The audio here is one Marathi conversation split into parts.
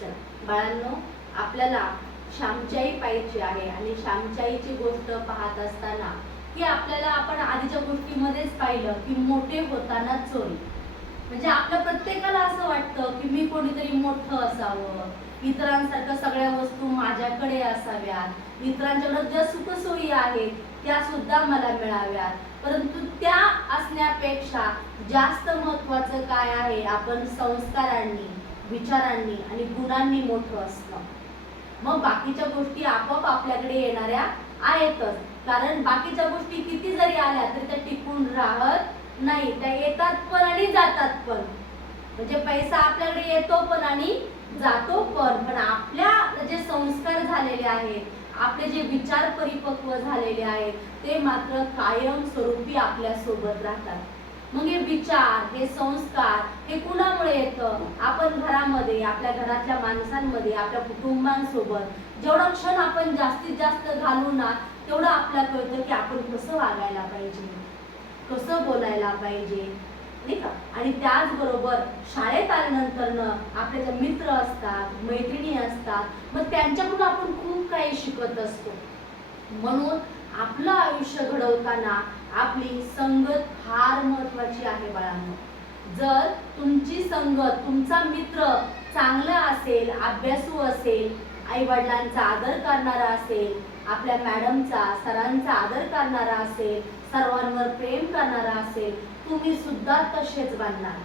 चला बाळांनो, आपल्याला श्यामची पाहिजे आहे आणि श्यामची गोष्ट पाहत असताना की आपल्याला आपण आधीच्या गोष्टीमध्येच पाहिलं की मोठे होताना चोरी. म्हणजे आपल्या प्रत्येकाला असं वाटतं की मी कोणीतरी मोठं असावं, इतरांसारखं सगळ्या वस्तू माझ्याकडे असाव्यात, इतरांच्याकडे ज्या सुखसोयी आहेत त्या सुद्धा मला मिळाव्यात. परंतु त्या असण्यापेक्षा जास्त महत्त्वाचं काय आहे, आपण संस्कारांनी, विचारांनी आणि गुणांनी मोठं असणं. मग बाकीच्या गोष्टी आपोआप आपल्याकडे येणाऱ्या आहेतच, कारण बाकीच्या गोष्टी किती जरी आल्या तरी त्या टिकून राहत नाही, त्या येतात पण आणि जातात पण. म्हणजे पैसा आपल्याकडे येतो पण आणि जातो पण आपल्या जे संस्कार झालेले आहेत, आपले जे विचार परिपक्व झालेले आहेत ते मात्र कायम स्वरूपी आपल्या सोबत राहतात. मग हे विचार, हे संस्कार हे कुणामुळे येतं? आपण घरामध्ये, आपल्या घरातल्या माणसांमध्ये, आपल्या कुटुंबांसोबत जेवढा क्षण आपण जास्तीत जास्त घालू ना, तेवढं आपल्याला कळतं की आपण कसं वागायला पाहिजे, कसं बोलायला पाहिजे, नाही का? आणि त्याचबरोबर शाळेत आल्यानंतर आपले जे मित्र असतात, मैत्रिणी असतात, मग त्यांच्याकडून आपण खूप काही शिकत असतो. म्हणून आपलं आयुष्य घडवताना आपली संगत फार महत्त्वाची आहे बाळांनो. जर तुमची संगत, तुमचा मित्र चांगला असेल, अभ्यासू असेल, आई वडिलांचा आदर करणारा असेल, आपल्या मॅडमचा, सरांचा आदर करणारा असेल, सर्वांवर प्रेम करणारा असेल, तुम्ही सुद्धा तसेच बनणार.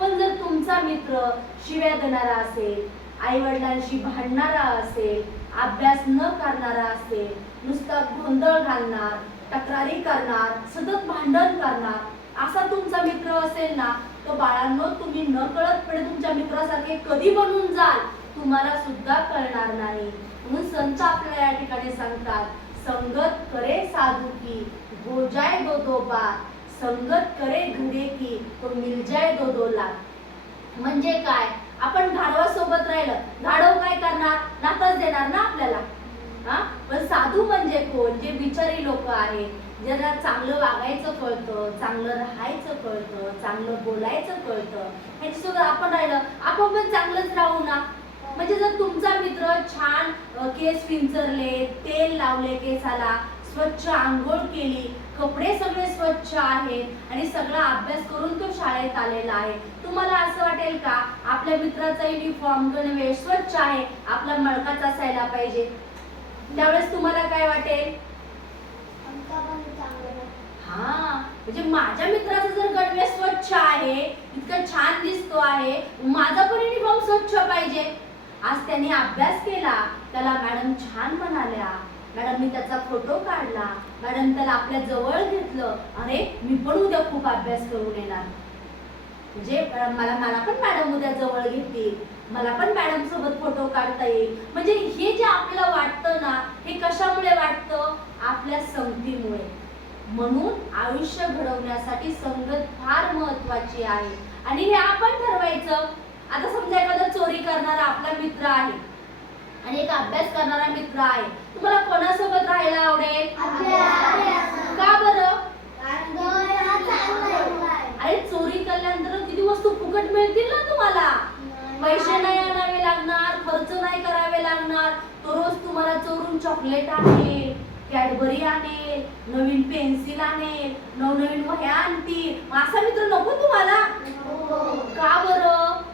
पण जर तुमचा मित्र शिव्या देणारा असेल, आई वडिलांशी भांडणारा असेल, अभ्यास न करणारा असेल, नुसता गोंधळ घालणार, तक्रारी करणार, सतत भांडण करणार, असा तुमचा मित्र असेल ना, तर बाळांनो तुम्ही न कळतपणे तुमच्या मित्रासारखे कधी बनून जाल तुम्हाला सुद्धा कळणार नाही. म्हणून संत आपल्याला या ठिकाणी सांगतात, संगत करे साधू की हो जाए दो दो बार, संगत करे घरे की तो मिल जाए दो दो लाख. म्हणजे काय, आपण गाढवासोबत राहिलं, गाढव काय करणार, नाताच देणार ना आपल्याला. पण साधू म्हणजे कोण, जे विचारी लोक आहेत, ज्यांना चांगलं वागायचं कळतं, चांगलं राहायचं कळतं, चांगलं बोलायचं कळतं, ह्याच्यासोबत आपण राहिलं, आपण पण चांगलंच राहू ना. म्हणजे जर तुमचा मित्र छान केस विंचरले, तेल लावले केसाला, स्वच्छ आंघोळ केली, कपडे सगळे स्वच्छ आहेत आणि सगळा अभ्यास करून तो शाळेत आलेला आहे, तुम्हाला असं वाटेल का आपल्या मित्राचा युनिफॉर्म गणवेश स्वच्छ आहे, आपला मळकाच असायला पाहिजे? त्यावेळेस तुम्हाला काय वाटेल? म्हणजे माझ्या मित्राचा जर गणवेश स्वच्छ आहे, इतका छान दिसतो आहे, माझा पण युनिफॉर्म स्वच्छ पाहिजे. आज त्याने अभ्यास केला, त्याला मॅडम छान म्हणाल्या, मॅडमनी त्याचा फोटो काढला, मॅडम त्याला आपल्या जवळ घेतलं, अरे मी पण उद्या खूप अभ्यास करून येणार, म्हणजे मला पण मॅडम उद्या जवळ घेतील, मला पण मॅडम सोबत फोटो काढता येईल. म्हणजे हे जे आपल्याला वाटतं ना, हे कशामुळे वाटतं? आपल्या संगतीमुळे. म्हणून आयुष्य घडवण्यासाठी संगत फार महत्त्वाची आहे आणि हे आपण ठरवायचं. आता समजा एखादा चोरी करणारा आपला मित्र आहे आणि एक अभ्यास करणारा मित्र आहे, तुम्हाला कोणासोबत राहायला आवडेल? का बरं? अरे चोरी केल्यानंतर किती वस्तू फुकट मिळतील ना तुम्हाला, पैसे नाही आणावे लागणार, खर्च नाही करावे लागणार. तो रोज तुम्हाला चोरून चॉकलेट आणेल, कॅडबरी आणेल, नवीन पेन्सिल आणेल, नवनवीन वह्या आणतील. असा मित्र नको तुम्हाला? का बरं?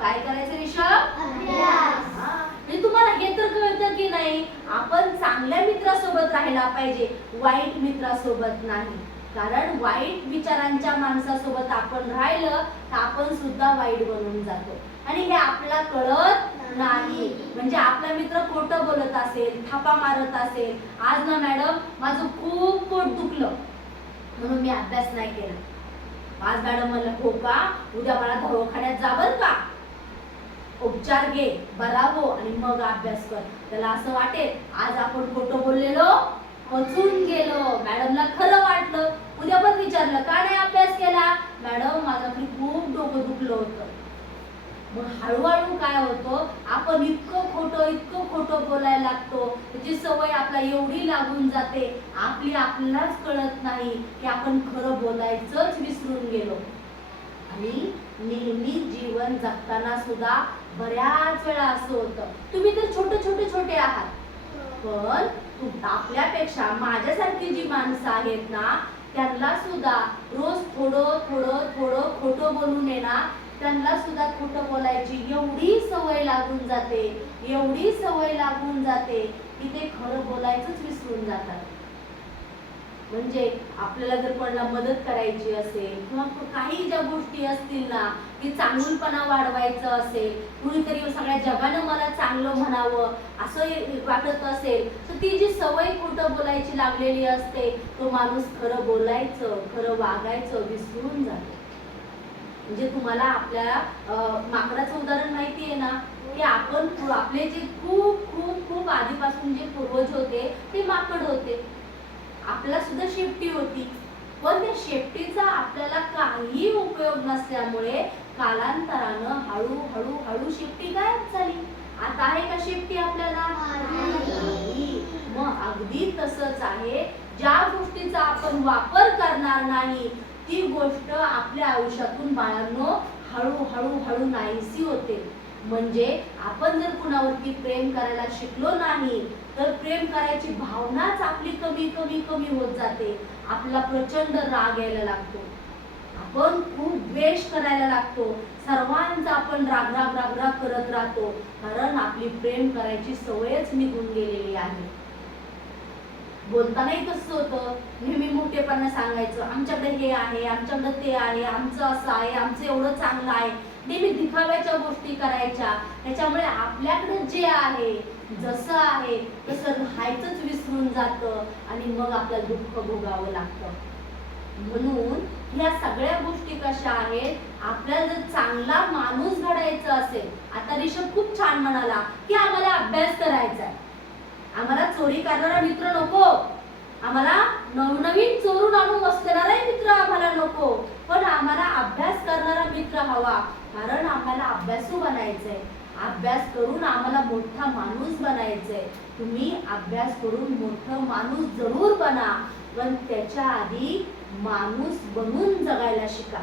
काय करायचं ऋषभ? म्हणजे तुम्हाला हे तर कळतं की नाही, आपण चांगल्या मित्रासोबत राहायला पाहिजे, वाईट मित्रासोबत नाही. कारण वाईट विचारांच्या माणसासोबत आपण राहिलं तर आपण सुद्धा वाईट बनून जातो आणि हे आपल्याला कळत नाही. म्हणजे आपला मित्र खोटं बोलत असेल, थापा मारत असेल, आज ना मॅडम माझं खूप पोट दुखलं म्हणून मी अभ्यास नाही केला. आज मॅडम म्हणलं हो का, उद्या मला दवाखान्यात जा बरं का, उपचार घे, बरा हो आणि मग अभ्यास कर. त्याला असं वाटेल आज आपण खोटं बोललेलो, पचून गेलो, मॅडमला खरं वाटलं, उद्या पण विचारलं का नाही अभ्यास केला, मॅडम माझं खूप डोकं दुखलं होतं. मग हळूहळू काय होतं, आपण इतकं खोटं बोलायला लागतो, त्याची सवय आपला एवढी लागून जाते, आपल्यालाच कळत नाही की आपण खरं बोलायचंच विसरून गेलो. आणि नेहमी जीवन जीवन जगताना सुद्धा बऱ्याच वेळा असं होतं. तुम्ही तर छोटे आहात, पण आपल्यापेक्षा माझ्यासारखी जी माणसं आहेत ना, त्यांना सुद्धा रोज थोडं थोडं थोडं खोटं बोलून आहे ना, त्यांना सुद्धा खोटं बोलायची एवढी सवय लागून जाते, एवढी सवय लागून जाते की ते खरं बोलायचंच विसरून जातात. म्हणजे आपल्याला जर कोणाला मदत करायची असेल किंवा काही ज्या गोष्टी असतील ना, की चांगुलपणा वाढवायचं असेल, कुणीतरी सगळ्या जगानं मला चांगलं म्हणावं असं वाटत असेल, तर ती जी सवय खोटं बोलायची लागलेली असते, तो माणूस खरं बोलायचं, खरं वागायचं विसरून जातो. म्हणजे तुम्हाला आपल्या माकडाचं उदाहरण माहिती आहे ना, की आपण आपले जे खूप खूप खूप आधीपासून जे पूर्वज होते ते माकड होते. आपल्याला सुद्धा शेपटी होती, पण त्या शेपटीचा आपल्याला काही उपयोग नसल्यामुळे कालांतरानं हळूहळू हळू शेपटी गायब झाली. आता आहे का शेपटी आपल्याला? नाही. मग अगदी तसंच आहे, ज्या गोष्टीचा आपण वापर करणार नाही ती गोष्ट आपल्या आयुष्यातून बाळांनो हळूहळू हळू नाहीशी होते. म्हणजे आपण जर कुणावरती प्रेम करायला शिकलो नाही तर प्रेम करायची भावनाच आपली कमी कमी कमी होत जाते. आपला प्रचंड राग यायला लागतो, आपण खूप द्वेष करायला लागतो, सर्वांचा आपण राग राग राग राग करत राहतो, कारण आपली प्रेम करायची सवयच निघून गेलेली आहे. बोलतानाही तसं होतं, नेहमी मोठेपणा सांगायचं, आमच्याकडे हे आहे, आमच्याकडे ते आहे, आमचं असं आहे, आमचं एवढं चांगलं आहे, नेहमी दिखाव्याच्या गोष्टी करायच्या. त्याच्यामुळे आपल्याकडे जे आहे, जसं आहे तसं राहायचंच विसरून जातं आणि मग आपल्याला दुःख भोगावं लागतं. म्हणून या सगळ्या गोष्टी कशा आहेत, आपल्याला जर चांगला माणूस घडायचा असेल, आता ऋषभ खूप छान म्हणाला की आम्हाला अभ्यास करायचा आहे, आम्हाला चोरी करणारा मित्र नको, आम्हाला नवनवीन चोरून आणून बसणाराही मित्र आम्हाला नको, पण आम्हाला अभ्यास करणारा मित्र हवा, कारण आम्हाला अभ्यासू बनायचंय, अभ्यास करून आम्हाला मोठा माणूस बनायचंय. तुम्ही अभ्यास करून मोठं माणूस जरूर बना, पण त्याच्या आधी माणूस बनून जगायला शिका.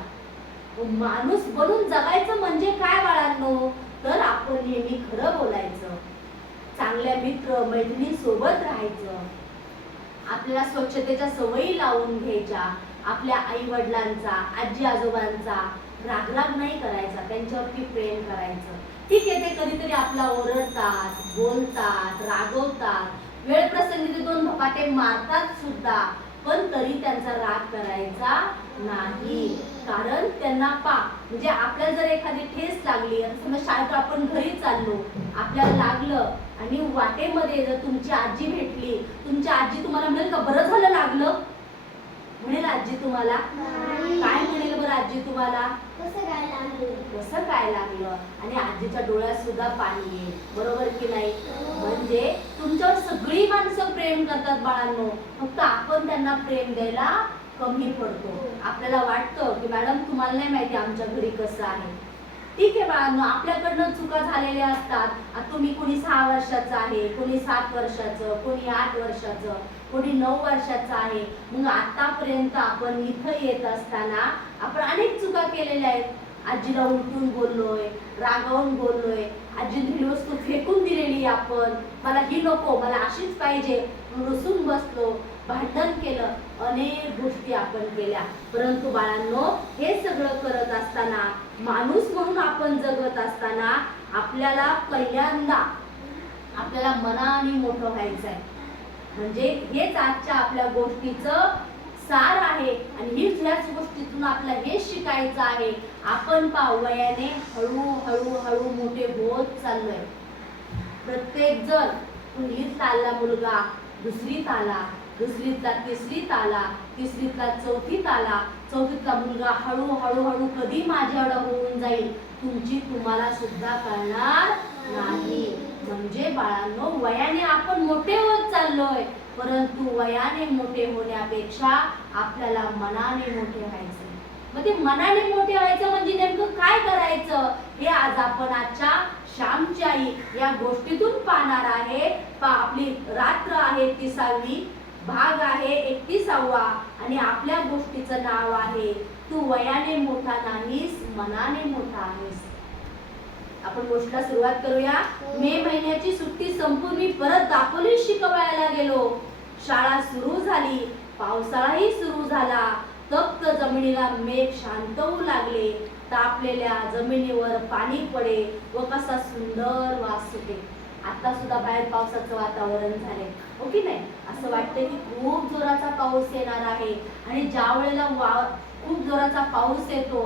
माणूस बनून जगायचं म्हणजे काय बाळांनो, तर आपण नेहमी खरं बोलायचं, चांगल्या मित्र मैत्रिणी सोबत राहायचं, आपल्याला स्वच्छतेच्या सवयी लावून घ्यायच्या, आपल्या आई वडिलांचा आजी आजोबांचा रागराग नाही करायचा, त्यांच्यावरती प्रेम करायचं. ठीक आहे, ते कधीतरी आपला ओरडतात, बोलतात, रागवतात, वेळ प्रसंगी ते दोन धपाटे मारतात सुद्धा, पण तरी त्यांचा राग करायचा नाही, कारण त्यांना म्हणजे आपल्याला जर एखादी ठेस लागली, समजा शाळेत आपण घरी चाललो, आपल्याला लागलं आणि वाटेमध्ये जर तुमची आजी भेटली, तुमची आजी तुम्हाला म्हणेल का बरं झालं लागलं? म्हणेल आजी तुम्हाला? काय म्हणेल बरं आजी तुम्हाला? कसं काय लागलं? आणि आजीच्या डोळ्यात सुद्धा पाणी येईल, बरोबर की नाही? म्हणजे तुमच्यावर सगळी माणसं प्रेम करतात बाळांनो, फक्त आपण त्यांना प्रेम द्यायला कमी पडतो. आपल्याला वाटतं की मॅडम तुम्हाला नाही माहिती आमच्या घरी कसं आहे. ठीक आहे बाळांनो, आपल्याकडनं चुका झालेल्या असतात. आता तुम्ही कोणी 6 वर्षाचं आहे, कोणी 7 वर्षाचं, कोणी 8 वर्षाचं, कोणी 9 वर्षाचं आहे. मग आतापर्यंत आपण इथं येत असताना आपण अनेक चुका केलेल्या आहेत. आजीला उलटून बोललोय, रागावून बोललोय, आजीने दिलेली वस्तू फेकून दिलेली आपण, मला ही नको, मला अशीच पाहिजे, रुसून बसलो, भांडण केलं, अनेक गोष्टी आपण केल्या. परंतु बाळांनो, हे सगळं करत असताना, माणूस म्हणून आपण जगत असताना आपल्याला पहिल्यांदा आपल्याला मनाने मोठं व्हायचंय. म्हणजे हेच आजच्या आपल्या गोष्टीचं सार आहे आणि ह्याच गोष्टीतून आपल्याला हे शिकायचं आहे. आपण वयाने हळू हळू मोठे होत चाललोय. प्रत्येक जण पहिलीत आला मुलगा, दुसरीत आला, दुसरीतला तिसरीत आला, तिसरीतला चौथीत आला, चौथीतला मुलगा हळू कधी माझ्यावर होऊन जाईल तुम्हाला सुद्धा कळणार नाही. म्हणजे बाळांनो, वयाने आपण मोठे होत चाललोय, परंतु वयाने मोठे होण्यापेक्षा आपल्याला मनाने मोठे व्हायचं. मग ते मनाने मोठे व्हायचं म्हणजे नेमकं काय करायचं हे आज आपण आजच्या श्यामची आई या गोष्टीतून पाहणार आहे. आपली रात्र आहे 30वी, भाग आहे 31वा आणि आपल्या गोष्टीचं नाव आहे तू वयाने मोठा नाहीस, मनाने मोठा आहेस. आपण गोष्टीला सुरुवात करूया. मे महिन्याची सुट्टी संपून मी परत दापोली शिकवायला गेलो. शाळा सुरू झाली, पावसाळाही सुरू झाला. तप्त जमिनीला मेघ शांत होऊ लागले. तापलेल्या जमिनीवर पाणी पडे व कसा सुंदर वास सुटे. आता सुद्धा बाहेर पावसाचं वातावरण झाले, हो की नाही? असं वाटतंय की खूप जोराचा पाऊस येणार आहे. आणि ज्या वेळेला खूप जोराचा पाऊस येतो,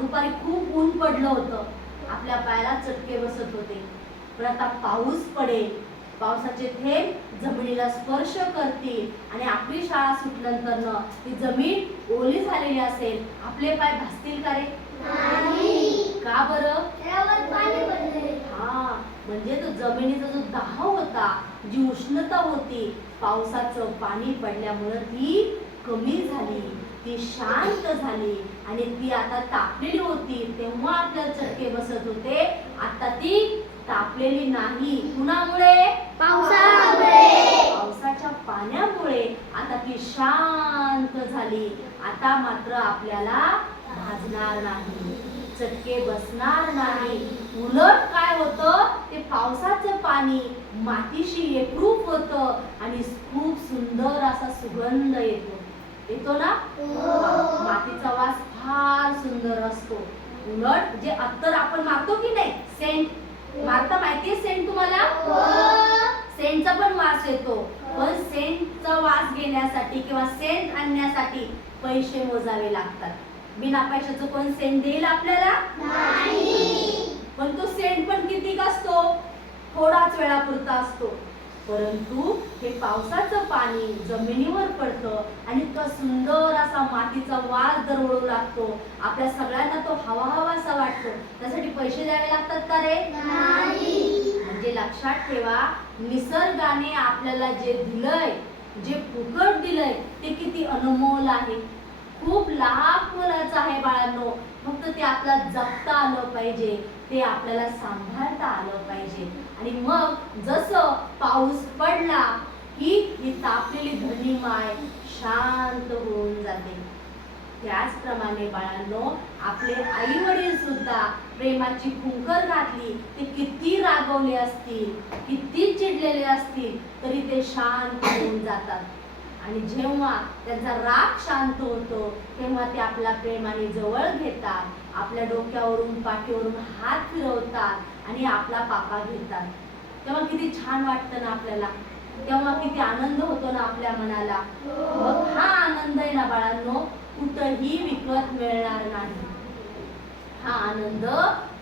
दुपारी खूप ऊन पडलं होतं, आपल्या पायाला चटके बसत होते. पण आता पाऊस पडेल, पावसाचे थेंब जमिनीला स्पर्श करतील आणि आपली शाळा सुटल्यानंतर ती जमीन ओली झालेली असेल, आपले पाय भासतील का रे? का बरं? म्हणजे तो जमिनीचा जो दाह होता, जी उष्णता होती, पावसाचं पाणी पडल्यामुळे ती कमी झाली, ती शांत झाली आणि ती आता तापलेली होती. तेव्हा आपल्याला चटके बसत होते, आता ती तापलेली नाही. कुणामुळे? पावसाच्या पाण्यामुळे आता ती शांत झाली. आता मात्र आपल्याला भाजणार नाही, चटके बसणार नाही. उलट काय होतं, ते पावसाचं पाणी मातीशी एकरूप होतं आणि खूप सुंदर असा सुगंध येतो ना? मातीचा वास फार सुंदर असतो. उलट जे अत्तर आपण मारतो की नाही, सेंट मारता, माहितीये सेंट तुम्हाला? सेंटचा पण वास येतो, पण सेंटचा वास घेण्यासाठी किंवा सेंट आणण्यासाठी पैसे मोजावे लागतात. बिना पैशाचं कोण सेंट देईल आपल्याला? पण तो सेंट पण किती असतो? थोडाच वेळापुरता असतो. परंतु हे पावसाचं पाणी जमिनीवर पडतं आणि तो सुंदर असा मातीचा वास दरवळू लागतो. आपल्या सगळ्यांना तो हवा हवासा वाटतो. त्यासाठी पैसे द्यावे लागतात का रे? म्हणजे लक्षात ठेवा, निसर्गाने आपल्याला जे दिलंय, जे फुकट दिलंय, ते किती अनमोल आहे, खूप लाख मोलाचं आहे बाळांनो. फक्त ते आपल्याला जपता आलं पाहिजे, ते आपल्याला सांभाळता आलं पाहिजे. आणि मग जसं पाऊस पडला की ही तापलेली धरणीमाय शांत होऊन जाते. त्याचप्रमाणे बाळांनो, आपले आई वडील सुद्धा प्रेमाची फुंकर घातली, ते किती रागवले असतील, किती चिडलेले असतील, तरी ते शांत होऊन जातात. आणि जेव्हा त्यांचा राग शांत होतो, तेव्हा ते आपल्या प्रेमाने जवळ घेतात, आपल्या डोक्यावरून पाठीवरून हात फिरवतात आणि आपला पापा घेतात. तेव्हा किती छान वाटतं ना आपल्याला, तेव्हा किती आनंद होतो ना आपल्या मनाला. मग हा आनंद आहे ना बाळांनो, कुठेही विकत मिळणार नाही. हा आनंद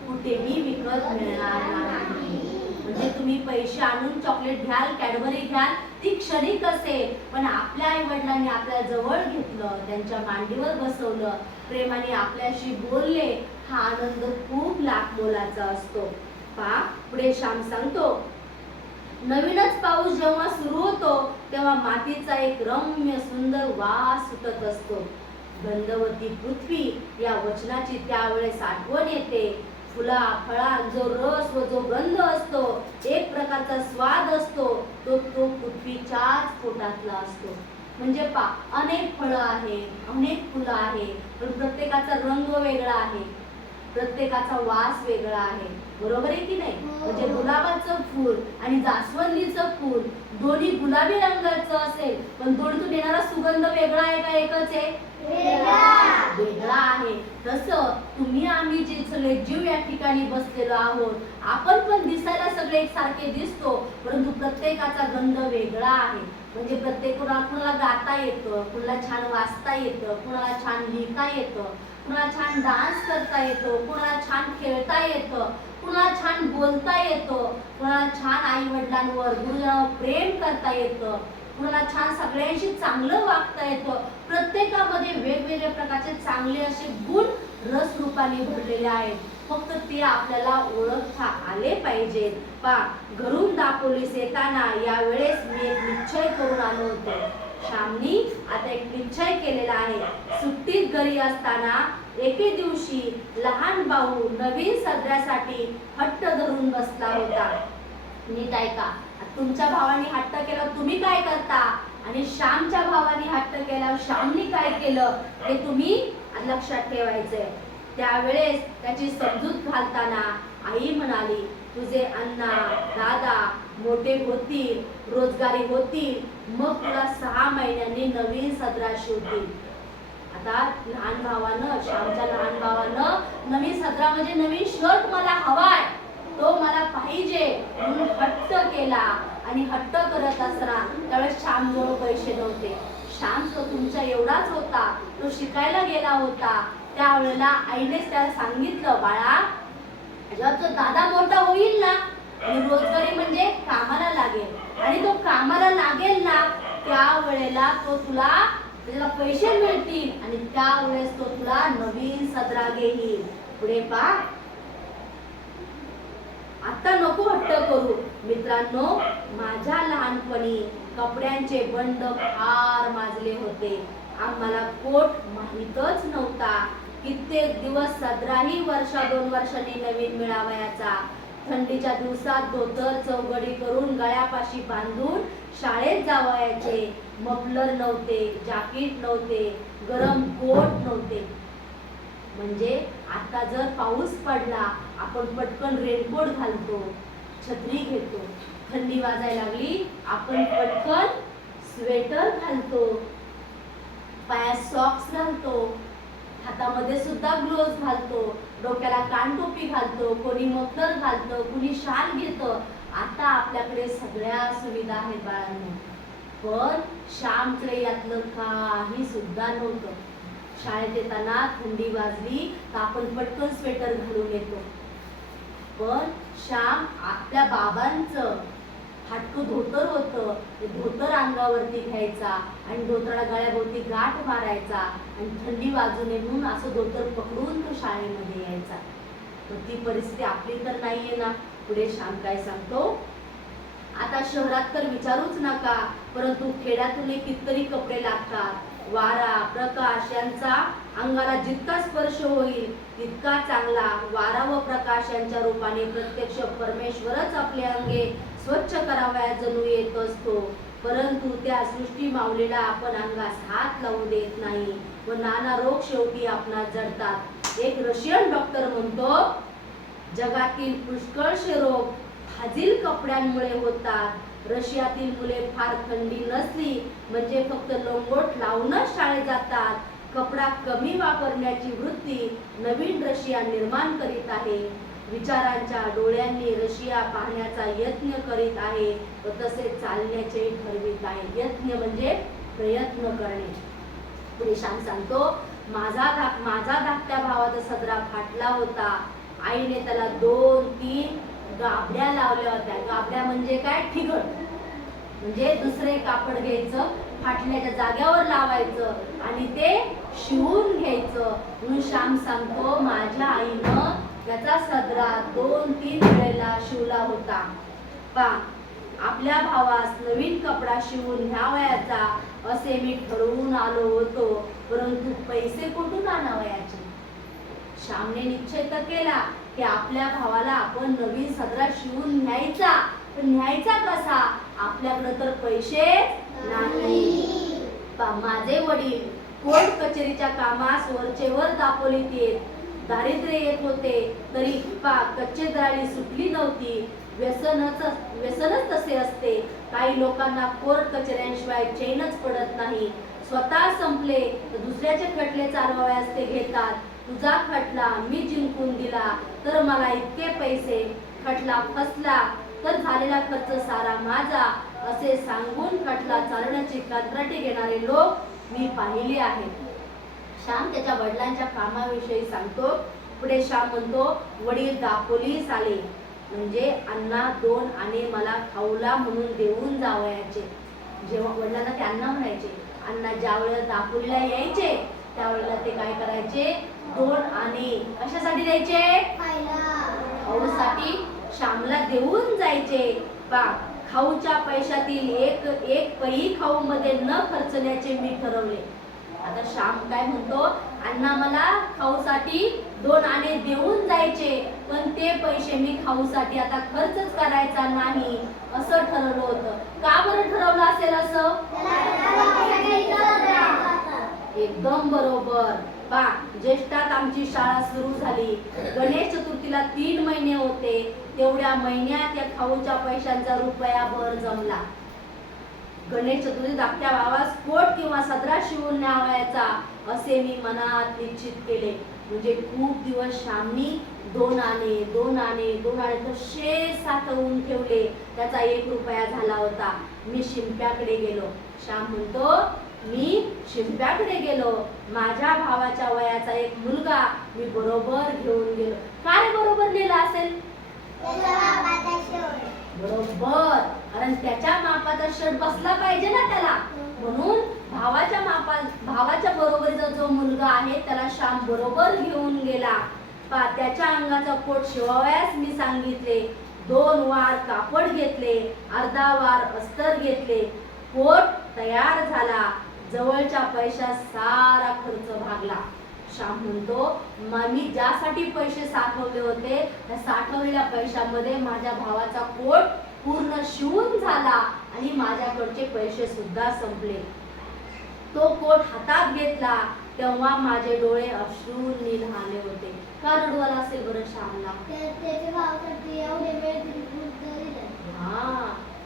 कुठेही विकत मिळणार नाही. म्हणजे तुम्ही पैसे आणून चॉकलेट घ्याल, कॅडबरी घ्याल, ती क्षणिक असेल, पण आपल्या आई वडिलांनी आपल्या जवळ घेतलं, त्यांच्या मांडीवर बसवलं, प्रेमाने आपल्याशी बोलले, हा आनंद खूप लाख मोलाचा असतो. पुढे श्याम सांगतो, नवीनच पाऊस जेव्हा सुरू होतो, तेव्हा मातीचा एक रम्य सुंदर वास सुटत असतो. गंधवती पृथ्वी या वचनाची त्यावेळेस आठवण येते. फुला फळा जो रस व जो गंध असतो, एक प्रकारचा स्वाद असतो, तो पृथ्वीच्याच पोटातला असतो. म्हणजे अनेक फळं आहे, अनेक फुलं आहे, पण प्रत्येकाचा रंग वेगळा आहे, प्रत्येकाचा वास वेगळा आहे. बरोबर आहे की नाही? म्हणजे गुलाबाचं फूल आणि जास्वंदीचं फूल दोन्ही गुलाबी रंगाचं असेल, पण दोन्हीतून येणारा सुगंध वेगळा आहे का एकच आहे? वेगळा आहे. तसं तुम्ही आम्ही जे सगळे जीव या ठिकाणी बसलेलो आहोत, आपण पण दिसायला सगळे एकसारखे दिसतो, परंतु प्रत्येकाचा गंध वेगळा आहे. म्हणजे कुणाला गाता येतं, कुणाला छान वाचता येतं, कुणाला छान लिहिता येतं, कुणाला छान डान्स करता येतो, कुणाला छान खेळता येतं, कुणाला छान बोलता येतं, कुणाला छान आई वडिलांवर गुरुजनांवर प्रेम करता येतं, कुणाला छान सगळ्यांशी चांगलं वागता येतं. प्रत्येकामध्ये वेगवेगळ्या प्रकारचे चांगले असे गुण रस रूपाने भरलेले आहेत. फक्त ते आपल्याला ओळखता आले पाहिजेत. घरून दापोलीस येताना यावेळेस मी एक निश्चय करून आलो होतो. श्यामनी आता एक निश्चय केलेला आहे. सुट्टीत घरी असताना एके दिवशी लहान भाऊ नवीन सदऱ्यासाठी हट्ट धरून बसला होता. नीट ऐका, तुमच्या भावाने हट्ट केला, तुम्ही काय करता, आणि श्यामच्या भावाने हट्ट केला, श्यामनी काय केलं, हे तुम्ही लक्षात ठेवायचंय. त्यावेळेस त्याची समजूत घालताना आई म्हणाली, तुझे अण्णा दादा मोठे होतील, रोजगारी होतील, मग तुला 6 महिन्यांनी नवीन सदरा शिवतील. आता लहान भावानं, श्यामच्या लहान भावानं नवीन सदरा म्हणजे नवीन शर्ट मला हवाय, तो मला पाहिजे म्हणून हट्ट केला. आणि हट्ट करत असताना त्यावेळेस श्यामजवळ पैसे नव्हते. श्याम तो तुमचा एवढाच होता, तो शिकायला गेला होता. त्यावेळेला आईनेच त्याला सांगितलं, बाळा जेव्हा तो दादा मोठा होईल ना आणि रोजगारी म्हणजे कामाला लागेल आणि तो कामाला लागेल ना, त्यावेळेला तो तुला त्याला पैसे मिळतील आणि त्यावेळेस तो तुला नवीन सदरा घेईल. पुढे पहा, आता नको हट्ट करू. मित्रांनो, माझ्या लहानपणी कपड्यांचे बंड फार माजले होते. आम्हाला कोट माहीतच नव्हता. कित्येक दिवस सदराही वर्षा 2 वर्षांनी नवीन मिळावयाचा. थंडीच्या दिवसात धोतर चौघडी करून गळ्यापाशी बांधून शाळेत जावयाचे. मफलर नव्हते, जाकीट नव्हते, गरम कोट नव्हते. म्हणजे आता जर पाऊस पडला आपण पटकन रेनकोट घालतो, छत्री घेतो. थंडी वाजायला लागली आपण पटकन स्वेटर घालतो, पायात सॉक्स घालतो, हातामध्ये सुद्धा ग्लोव्ज घालतो, डोक्याला कानटोपी घालतो, कोणी मफलर घालतो, कोणी शाल घेतं. आता आपल्याकडे सगळ्या सुविधा आहेत बाळांनो. पण श्यामकडे यातलं काही सुद्धा नव्हतं. शाळेत येताना थंडी वाजली तर आपण पटकन स्वेटर घालून येतो. पण श्याम आपल्या बाबांचं फाटकं धोतर होतं, ते धोतर अंगावरती घ्यायचा आणि धोतराला गळ्याभोवती गाठ मारायचा आणि थंडी वाजू नये म्हणून असं धोतर पकडून तो शाळेमध्ये यायचा. तर ती परिस्थिती आपली तर नाहीये ना. पुढे श्याम काय सांगतो, आता शहरात तर विचारूच नका, परंतु खेड्यातूनही कितीतरी कपडे लागतात. वारा प्रकाश यांचा अंगाला जितका स्पर्श होईल तितका चांगला. वारा व प्रकाश यांच्या रूपाने प्रत्यक्ष परमेश्वरच आपले अंगे स्वच्छ करावया जणू येत असतो. परंतु त्या सृष्टी माऊलीला आपण अंगास हात लावू देत नाही व नाना रोग शेवटी आपणास जडतात. एक रशियन डॉक्टर म्हणतो, जगातील पुष्कळशे रोग फाजील कपड्यांमुळे होतात. रशियातील मुले फार थंडी नसली म्हणजे फक्त लोंगोट लावूनच शाळेत जातात. कपडा कमी वापरण्याची वृत्ती नवीन रशिया निर्माण करीत आहे. विचारांच्या डोळ्यांनी रशिया पाहण्याचा यत्न करीत आहे व तसे चालण्याचे ठरवित आहे. यत्न म्हणजे प्रयत्न करणे. पुढे श्याम सांगतो, माझा धाकट्या भावाचा सदरा फाटला होता. आईने त्याला 2-3 गाबड्या लावल्या होत्या. गाबड्या म्हणजे काय, ठिगळ. म्हणजे दुसरे कापड घ्यायचं, फाटल्याच्या जाग्यावर लावायचं आणि ते शिवून घ्यायचं. म्हणून श्याम सांगतो, माझ्या आईनं त्याचा सदरा 2-3 वेळेला शिवला होता. आपल्या भावास नवीन कपडा शिवून घ्यावयाचा असे मी ठरवून आलो होतो, परंतु पैसे कुठून आणावयाचे. श्यामने निश्चय तर केला की आपल्या भावाला आपण नवीन सदरा शिवून न्यायचा. पण न्यायचा कसा, आपल्याकडे तर पैसे नाही. माझे वडील कोर्ट कचेरीच्या कामास वरचेवर दापोलीत येत. दारिद्र्य येत होते तरी कच्चेदारी सुटली नव्हती. व्यसनच तसे असते. काही लोकांना कोर्ट कचेऱ्यांशिवाय चैनच पडत नाही. स्वतः संपले तर दुसऱ्याचे खटले चालवाव्यास ते घेतात. तुझा खटला मी जिंकून दिला तर मला इतके पैसे, खटला फसला तर झालेला खर्च सारा माझा, असे सांगून खटला चालवण्याची कंत्राटी घेणारे लोक मी पाहिले आहेत. श्याम त्याच्या वडिलांच्या कामाविषयी सांगतो. पुढे श्याम म्हणतो, वडील दापोलीस आले म्हणजे अण्णा 2 आणे मला खाऊला म्हणून देऊन जावयाचे. जेव्हा वडिलांना ते अण्णा म्हणायचे. अण्णा ज्या वेळेला दापोलीला यायचे त्यावेळेला ते काय करायचे, 2 आणे कशासाठी द्यायचे, खाऊसाठी श्यामला देऊन जायचे. खाऊच्या पैशातील एक पै खाऊ मध्ये न खर्चण्याचे मी ठरवले. आता श्याम काय म्हणतो, अण्णा मला खाऊसाठी 2 आणे देऊन जायचे, पण ते पैसे मी खाऊसाठी आता खर्चच करायचा नाही असं ठरवलं होतं. का बरं ठरवलं असेल असं? एकदम बरोबर. ज्येष्ठात आमची शाळा सुरू झाली. गणेश चतुर्थीला 3 महिने होते. तेवढ्या महिन्यात या खाऊच्या पैशांचा रुपयाभर जमला. गणेश चतुर्थी धाकट्या भावास कोट किंवा सदरा शिवून न्यावायचा असे मी मनात निश्चित केले. म्हणजे खूप दिवस श्यामनी 2 आणे तसे साठवून ठेवले. त्याचा 1 रुपया झाला होता. मी शिंप्याकडे गेलो. श्याम म्हणतो, मी शिंप्याकडे गेलो. माझ्या भावाच्या वयाचा एक मुलगा मी बरोबर घेऊन गेलो. काय बरोबर नेला असेल? बरोबर, कारण त्याच्या मापाचा शर्ट बसला पाहिजे ना त्याला. म्हणून भावाच्या बरोबरीचा जो मुलगा आहे त्याला श्याम बरोबर घेऊन गेला. त्याच्या अंगाचा कोट शिवावयास मी सांगितले. 2 वार कापड घेतले, अर्धा वार अस्तर घेतले. कोट तयार झाला. जवळच्या पैशात सारा खर्च भागला. श्याम म्हणतो, मी ज्यासाठी पैसे साठवले होते त्या साठवलेल्या पैशामध्ये माझ्या भावाचा कोट पूर्ण शिवून झाला आणि माझ्याकडचे पैसे सुद्धा संपले. तो कोट हातात घेतला तेव्हा माझे डोळे अश्रूंनी न्हाले होते. का रडवला असेल बरं श्यामला?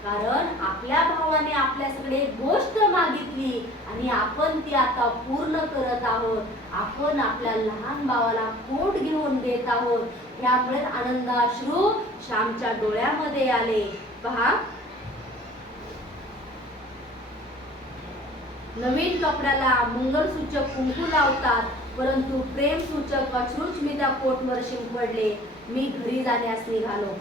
कारण आपल्या भावाने आपल्याकडे एक गोष्ट मागितली आणि आपण ती आता पूर्ण करत आहोत. आपण आपल्या लहान भावाला कोट घेऊन देत आहोत. यामुळे आनंदाश्रू श्यामच्या डोळ्यामध्ये आले. पहा, नवीन कपड्याला मंगलसूचक कुंकू लावतात, परंतु प्रेमसूचक अश्रूस्मिता कोटवर शिंपडले. मी घरी जाण्यास निघालो.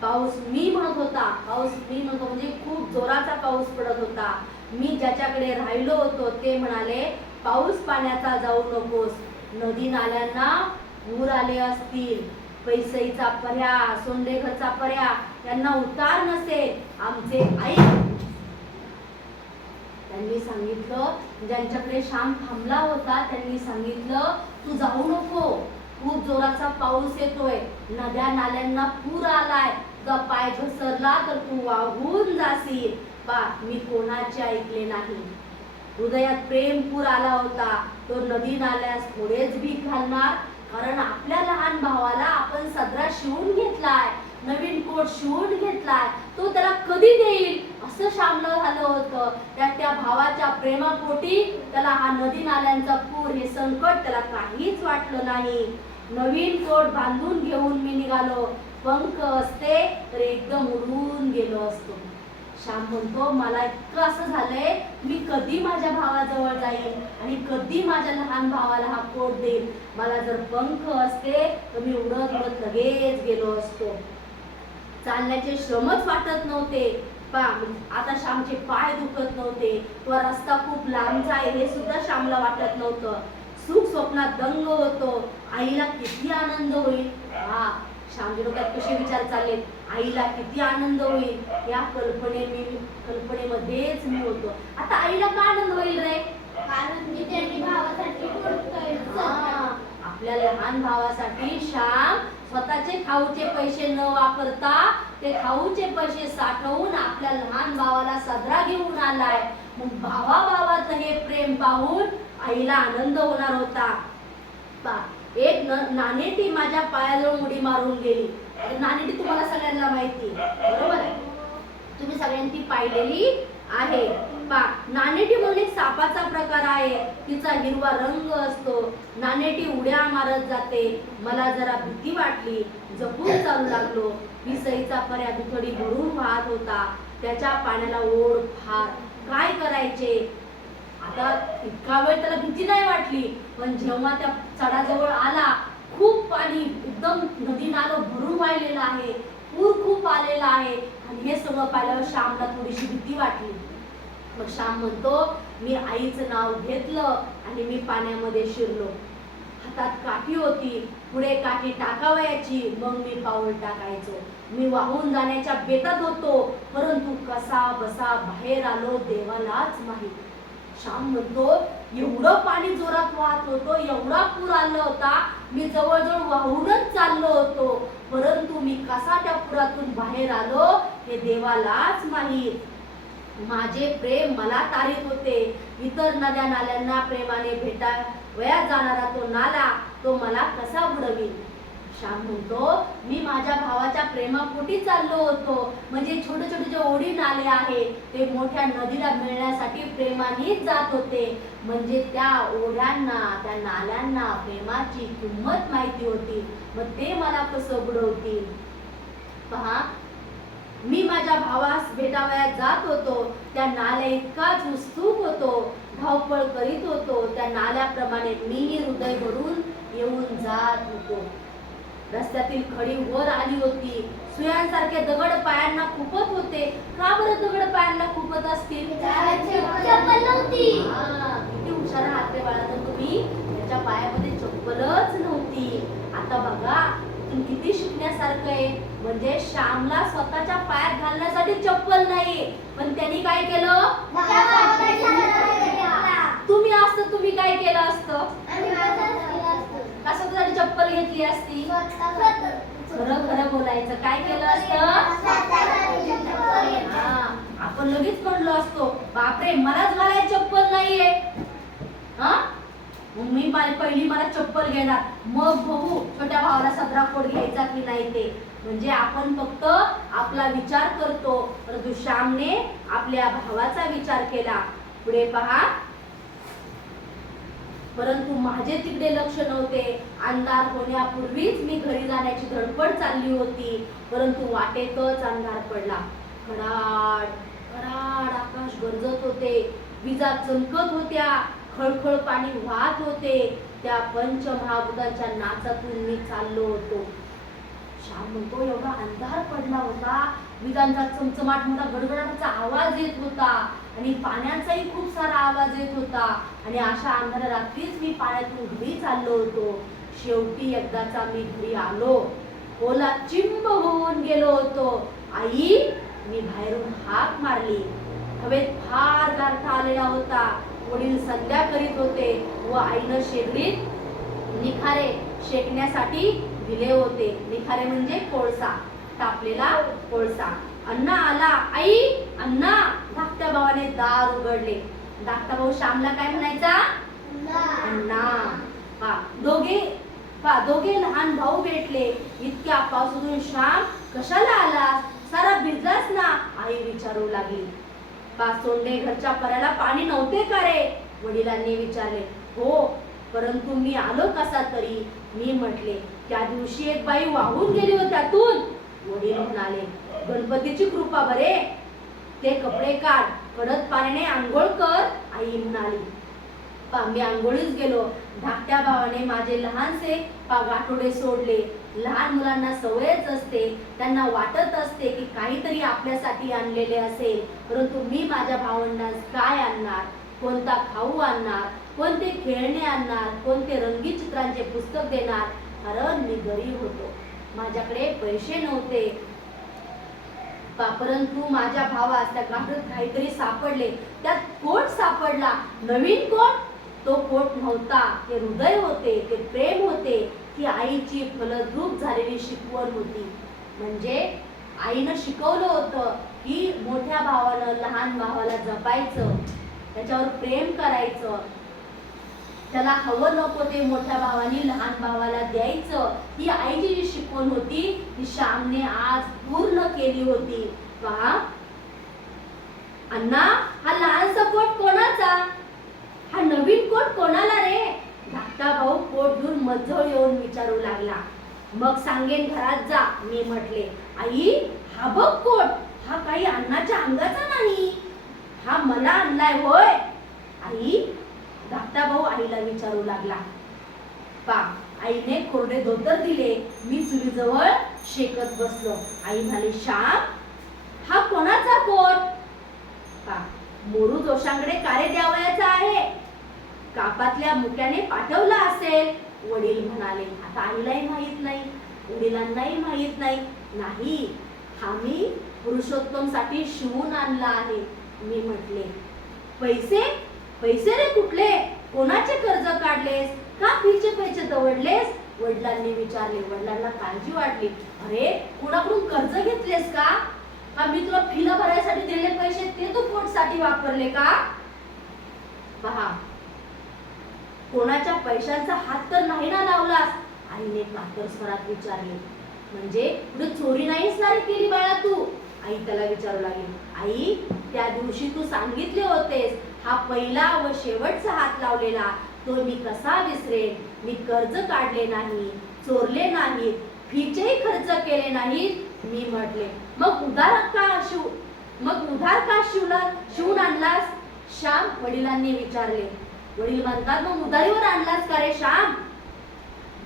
पाऊस मी म्हणतो म्हणजे खूप जोराचा पाऊस पडत होता. मी ज्याच्याकडे राहिलो होतो ते म्हणाले, पाऊस पाण्याचा जाऊ नकोस. नदी नाल्यांना पूर आले असतील. पैसईचा पर्या, सोंडेघरचा पर्या यांना उतार नसेल. आमचे आई त्यांनी सांगितलं, ज्यांच्याकडे श्याम थांबला होता त्यांनी सांगितलं, तू जाऊ नको. खूप जोराचा पाऊस येतोय. नद्या नाल्यांना पूर आलाय. तुझा पाय घसरला तर तू वाहून जाशील. मी कोणाचे ऐकले नाही. हृदयात प्रेम पूर आला होता. तो नदी नाल्यास थोडेच भीक घालणार. कारण आपल्या लहान भावाला आपण सदरा शिवून घेतलाय, नवीन कोट शिवून घेतलाय. तो त्याला कधी देईल असं श्यामला झालं होतं. त्या भावाच्या प्रेमापोटी त्याला हा नदी नाल्यांचा पूर, हे संकट त्याला काहीच वाटलं नाही. नवीन कोट बांधून घेऊन मी निघालो. पंख असते तर एकदम उडून गेलो असतो. श्याम म्हणतो, मला इतकं असं झालंय, मी कधी माझ्या भावाजवळ जाईल आणि कधी माझ्या लहान भावाला हा कोट देईल. मला जर पंख असते तर मी उडत उडत लगेच गेलो असतो. चालण्याचे श्रमच वाटत नव्हते. आता श्यामचे पाय दुखत नव्हते. तो रस्ता खूप लांबचा आहे हे सुद्धा श्यामला वाटत नव्हतं. सुख स्वप्नात दंग होतो. आईला किती आनंद होईल. श्यामच्या डोक्यात कसे विचार चालले, आईला किती आनंद होईल या कल्पनेमध्येच मी होतो. आता आईला का आनंद होईल रे? कारण की त्यांनी भावासाठी करतोय. आपल्या लहान भावासाठी श्याम स्वतःचे खाऊचे पैसे न वापरता ते खाऊचे पैसे साठवून आपल्या लहान भावाला सदरा घेऊन आलाय. मग भावाचं हे प्रेम पाहून आईला आनंद होणार होता. एक नाणेटी माझ्या पायाजवळ उडी मारून गेली. नाणेटी तुम्हाला सगळ्यांना माहिती, बरोबर आहे? तुम्ही सगळ्यांनी पाहिलेली आहे. नाणेटी म्हणून एक सापाचा प्रकार आहे. तिचा हिरवा रंग असतो. नाणेटी उड्या मारत जाते. मला जरा भीती वाटली. जपून चालू लागलो. पिसईचा पर्या दुथडी भरून वाहत होता. त्याच्या पाण्याला ओढ फार. काय करायचे? आता इतका वेळ त्याला भीती नाही वाटली, पण जेव्हा त्या चढाजवळ आला, खूप पाणी, एकदम नदी नालं भरून वाहिलेलं आहे, पूर खूप आलेला आहे. आणि हे सगळं पाहिल्यावर श्यामला थोडीशी भीती वाटली. मग श्याम म्हणतो, मी आईचं नाव घेतलं आणि मी पाण्यामध्ये शिरलो. हातात काठी होती. पुढे काठी टाकावयाची, मग मी पाऊल टाकायचो. मी वाहून जाण्याच्या बेतात होतो, परंतु कसा बसा बाहेर आलो देवालाच माहीत. श्याम म्हणतो, एवढं पाणी जोरात वाहत होतो, एवढा पूर आला होता, मी जवळजवळ वाहूनच चाललो होतो, परंतु मी कसा त्या पुरातून बाहेर आलो हे देवालाच माहीत. माझे प्रेम मला तारीत होते. इतर नद्या नाल्यांना प्रेमाने वयात जाणारा तो नाला तो मला कसा बुडवील. श्याम म्हणतो मी माझ्या भावाच्या प्रेमापोटी चाललो होतो. म्हणजे छोटे छोटे जे ओढी नाले आहे ते मोठ्या नदीला मिळण्यासाठी प्रेमानेच जात होते. म्हणजे त्या ओढ्यांना त्या नाल्यांना प्रेमाची किंमत माहिती होती. मग ते मला कसं बुडवतील. पहा, मी माझ्या भावास भेटावयास जात होतो. त्या नाल्या इतकाच उत्सुक होतो, धावपळ करीत होतो. त्या नाल्याप्रमाणे मीही हृदय भरून येऊन जात होतो. रस्त्यातील खडी वर आली होती. सुयांसारखे दगड पायांना खुपत होते. का बरं दगड पायांना खुपत असतील. चप्पल नव्हती. किती हुशार आहात रे बाळा तुम्ही. त्याच्या पायामध्ये चप्पलच नव्हती. आता बघा किती शिकण्यासारखं आहे. म्हणजे श्यामला स्वतःच्या पायात घालण्यासाठी चप्पल नाही, पण त्यांनी काय केलं. तुम्ही असतं तुम्ही काय केलं असतं. का स्वतःसाठी चप्पल घेतली असती. खरं खरं बोलायचं. काय केलं असतं. आपण लगेच म्हणलो असतो बापरे मलाच घालायची चप्पल नाहीये. हा मी पहिली मला चप्पल घेणार, मग बघू छोट्या भावाला सदरा कोट घ्यायचा की नाही ते. म्हणजे आपण फक्त आपला विचार करतो, परंतु श्यामने आपल्या भावाचा विचार केला. पुढे पहा, परंतु माझे तिकडे लक्ष नव्हते. अंधार होण्यापूर्वीच मी घरी जाण्याची धडपड चालली होती. परंतु वाटेतच अंधार पडला. खडाड खडाड आकाश गरजत होते. विजा चमकत होत्या. खळखळ पाणी वाहत होते. त्या पंचमहाभूतांच्या नाचातून मी चाललो होतो. श्याम म्हणतो एवढा अंधार पडला होता. विजांचा चमचमाट मोठा गडगडाटाचा आवाज येत होता आणि पाण्याचाही खूप सारा आवाज येत होता. आणि अशा अंधार रात्रीच मी पाण्यातून घरी चाललो होतो. शेवटी एकदाचा मी घरी आलो. ओला चिंब होऊन गेलो होतो. आई, मी बाहेरून हाक मारली. हवेत फार गारठा आलेला होता. वडील संध्या करीत होते व आईनं शेगडीत निखारे शेकण्यासाठी दिले होते. निखारे म्हणजे कोळसा, तापलेला कोळसा. अण्णा आला. आई, अण्णा. धाकट्या भावाने दार उघडले. धाकटा भाऊ श्यामला काय म्हणायचा. अण्णा. दोघे लहान भाऊ भेटले. इतक्या पावसातून श्याम कशाला आलास. सारा भिजलास ना. आई विचारू लागली. सोंडे घरच्या पर्याला पाणी नव्हते का रे. वडिलांनी विचारले. हो, परंतु मी आलो कसा तरी. मी म्हटले त्या दिवशी एक बाई वाहून गेली होती त्यातून. वडील म्हणाले गणपतीची कृपा बरे. ते कपडे काढ, कडक पाण्याने आंघोळ कर. आई म्हणाली. मी आंघोळीस गेलो. धाकट्या भावाने माझे लहानसे गाठोडे सोडले. लहान मुलांना सवयच असते, त्यांना वाटत असते की काहीतरी आपल्यासाठी आणलेले असेल. परंतु मी माझ्या भावंडांस काय आणणार. कोणता खाऊ आणणार, कोणते खेळणे आणणार, कोणते रंगीत चित्रांचे पुस्तक देणार. कारण मी गरीब होतो, माझ्याकडे पैसे नव्हते. परंतु माझ्या भावास त्या गाठोडीत काहीतरी सापडले. त्यात कोट सापडला. नवीन कोट. तो कोट नव्हता, ते हृदय होते, ते प्रेम होते. ती आईची फलद्रूप झालेली शिकवण होती. म्हणजे आईनं शिकवलं होतं की मोठ्या भावानं लहान भावाला जपायचं, त्याच्यावर प्रेम करायचं, त्याला हवं नको ते मोठ्या भावानी लहान भावाला द्यायचं. ही आईची जी शिकवण होती ती श्यामने आज पूर्ण केली होती. पहा, अण्णा, हा लहानसा कोट कोणाचा. हा नवीन कोट कोणाला रे. धाकटा भाऊ कोट घेऊन मजळ येऊन विचारू लागला. मग सांगेन घरात जा. मी म्हटले. आई, हा बघ कोट. हा काही अण्णाच्या अंगाचा नाही. हा मला आणलाय होय. आई, धाकटा भाऊ आईला विचारू लागला. आईने कोरडे धोतर दिले. मी चुलीजवळ शेकत बसलो. आई म्हणाली. श्याम, हा कोणाचा कोट. मोरू जोशांकडे कारे द्यावयाचा आहे. कापातल्या मुक्याने पाठवला असेल. वडील म्हणाले. आता आईलाही माहित नाही, वडिलांनाही माहित नाही. नाही, हा मी पुरुषोत्तम साठी शिवून आणला आहे. मी म्हटले. पैसे. पैसे रे कुठले. कोणाचे कर्ज काढलेस. का फीचे पैसे दवडलेस. वडिलांनी विचारले. वडिलांना काळजी वाटली. अरे, कुणाकडून कर्ज घेतलेस का. मी तुला फीला भरायसाठी दिलेले पैसे ते तू पोटसाठी वापरले का. पहा, कोणाच्या पैशांचा हात तर नाही ना लावलास? आईने कातर स्वरात विचारले. म्हणजे पुढे चोरी नाहीच ना रे केली बाळा तू? आई त्याला विचारू लागली. आई, त्या दिवशी तू सांगितले होतेस हा पहिला व शेवटचा हात लावलेला तो मी कसा विसरेन? मी कर्ज काढले नाही, चोरले नाहीत, फीचेही खर्च केले नाहीत. मी म्हटले मग उधार का शिवून आणलास? श्याम वडिलांनी विचारले. वडील म्हणतात मग उधारीवर आणलास का रे श्याम?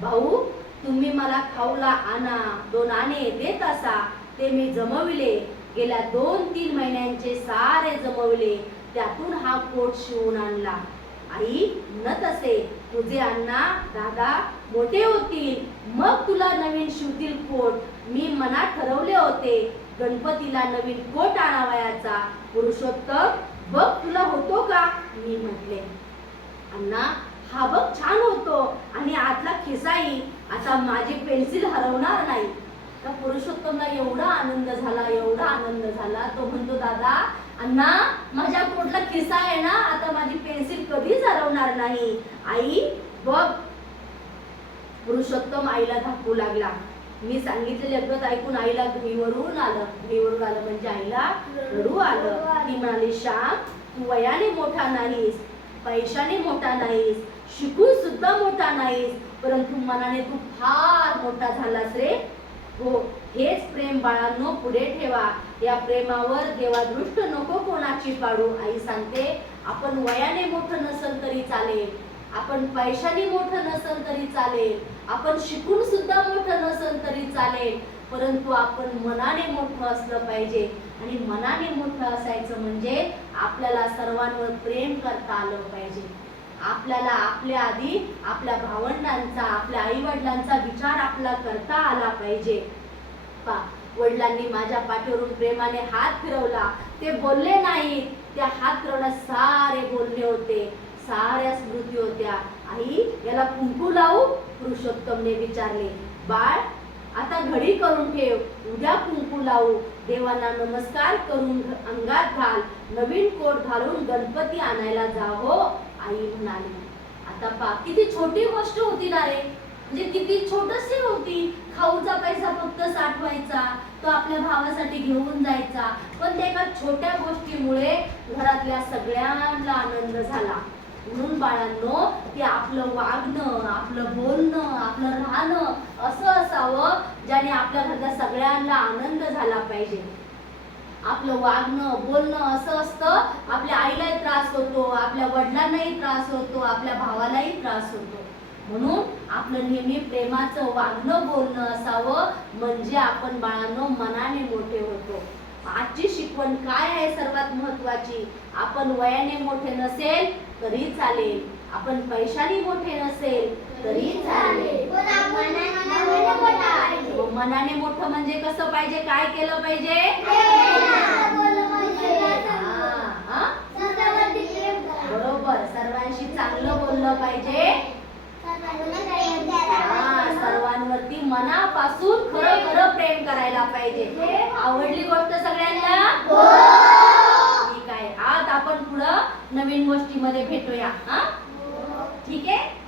भाऊ, तुम्ही मला खाऊला आणा 2 आणे देत असा, ते मी जमविले. गेल्या 2-3 महिन्यांचे सारे जमवले, त्यातून हा कोट शिवून आणला. आई, न तसे तुझे अण्णा दादा मोठे होतील मग तुला नवीन शिवतील कोट. मी मनात ठरवले होते गणपतीला नवीन कोट आणावयाचा. पुरुषोत्तम, बघ तुला होतो का? मी म्हटले अण्णा, हा बघ छान होतो आणि आतला खिसाही. आता माझी पेन्सिल हरवणार नाही. त्या पुरुषोत्तमला एवढा आनंद झाला, तो म्हणतो दादा, अण्णा, माझ्या कोटला खिसा आहे ना, आता माझी पेन्सिल कधीच हरवणार नाही. आई बघ. पुरुषोत्तम आईला दाखवू लागला. मी सांगितलेले गत ऐकून आईला घरीवरून आलं म्हणजे आईला रडू आलं. ती म्हणाली, श्याम, तू वयाने मोठा नाहीस, पैशाने मोठा नाहीस, शिकून सुद्धा मोठा नाहीस, परंतु मनाने तू फार मोठा झालास रे. हो, हेच प्रेम बाळांनो पुढे ठेवा. या प्रेमावर देवादृष्ट नको कोणाची पाडू. आई सांगते, आपण वयाने मोठं नसल तरी चालेल, आपण पैशाने मोठं नसल तरी चालेल, आपण शिकून सुद्धा मोठं नसल तरी चालेल, परंतु आपण मनाने मोठं असलं पाहिजे. आणि मनाने मोठं असायचं म्हणजे आपल्याला सर्वांवर प्रेम करता आलं पाहिजे. आपल्याला आपल्या आधी आपल्या भावंडांचा, आपल्या आई वडिलांचा विचार आपला करता आला पाहिजे. वडिलांनी माझ्या पाठीवरून प्रेमाने हात फिरवला, ते बोलले नाही, त्या हात फिरवण्यात सारे बोलणे होते, साऱ्या स्मृती होत्या. आई, याला कुंकू लावू? पुरुषोत्तमने विचारले. बाळ, आता घडी करून ठेव, उद्या कुंकू लावू. देवांना नमस्कार करून अंगात घाल, नवीन कोट घालून गणपती आणायला जा हो. आई म्हणाली. आता किती छोटी गोष्ट होती ना रे, म्हणजे किती छोटीशी होती. खाऊचा पैसा फक्त साठवायचा, तो आपल्या भावासाठी घेऊन जायचा, पण त्या एका छोट्या गोष्टीमुळे घरातल्या सगळ्यांना आनंद झाला. म्हणून बाळांनो, की आपलं वागणं, आपलं बोलणं, आपलं राहणं असं असावं ज्याने आपल्या घरातल्या सगळ्यांना आनंद झाला पाहिजे. आपलं वागणं बोलणं असं असतं, आपल्या आईलाही त्रास होतो, आपल्या वडिलांनाही त्रास होतो, आपल्या भावालाही त्रास होतो. म्हणून आपलं नेहमी प्रेमाचं वागणं बोलणं असावं, म्हणजे आपण बाळांनो मनाने मोठे होतो. आजची शिकवण काय आहे सर्वात महत्वाची? आपण वयाने मोठे नसेल तरी चालेल, आपण पैशाने मोठे नसेल तरी चालेल, मनाने मोठं म्हणजे कसं पाहिजे? काय केलं पाहिजे? बरोबर, सर्वांशी चांगलं बोललं पाहिजे. सर्वांवरती मनापासून खरं खरं प्रेम करायला पाहिजे. आवडली गोष्ट सगळ्यांना? ठीक आहे. आज आपण पुढं नवीन गोष्टीमध्ये भेटूया. ठीक आहे.